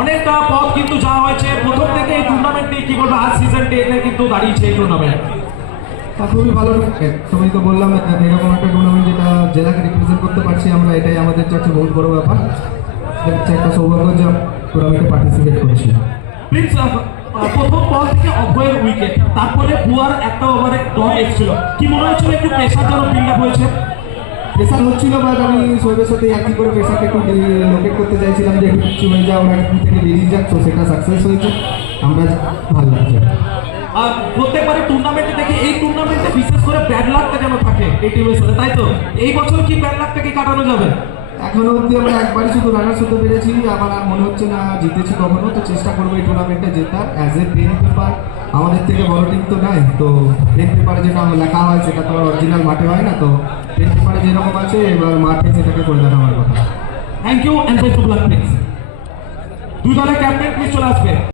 অনেকটা পথ কিন্তু যাওয়া হয়েছে। প্রথম থেকে এই টুর্নামেন্টে কি বলব আজ সিজন টেনে কিন্তু দাঁড়িয়েছে এই টুর্নামেন্ট তা খুবই ভালো। তুমি তো বললাম এরকম একটা টুর্নামেন্ট যেটা জেলাকে রিপ্রেজেন্ট করতে পারছি আমরা এটাই আমাদের কাছে বহুত বড় ব্যাপার। হচ্ছে একটা সৌভাগ্য যে টুর্নামেন্টে পার্টিসিপেট করছি প্রথম বল থেকে অভয়ের উইকেট তারপরে বুয়ার একটা ওভারে ডট এসেছিল। কি মনে হচ্ছিল একটু প্রেশার যেন বিল্ড আপ হয়েছে? প্রেশার হচ্ছিল বাট আমি শোয়েবের সাথে একই করে প্রেশারকে একটু লোকেট করতে চাইছিলাম যে একটু কিছু হয়ে যাও ওরা থেকে বেরিয়ে যাক তো সেটা সাকসেস হয়েছে। আমরা ভালো লাগছে। আর প্রত্যেকবারে টুর্নামেন্টে দেখি এই টুর্নামেন্টে বিশেষ করে ব্যাড লাকটা যেন থাকে এই টিমের সাথে তাই তো? এই বছর কি ব্যাড লাকটাকে কাটানো যাবে? এখনও অবধি আমরা একবারই শুধু রানার্স হতে পেরেছি আমার আর মনে হচ্ছে না জিতেছি কখনো তো চেষ্টা করব এই টুর্নামেন্টে জেতার অ্যাজ এ পেন পেপার আমাদের থেকে বড় টিম তো নাই তো পেন পেপারে যেটা লেখা হয় সেটা তো অরিজিনাল মাঠে হয় না তো পেন যেরকম আছে, এবার মাঠে সেটাকে করে দেখাবার কথা। Thank you and best of luck Prince দুই দলের ক্যাপ্টেন প্লিজ চলে আসবে।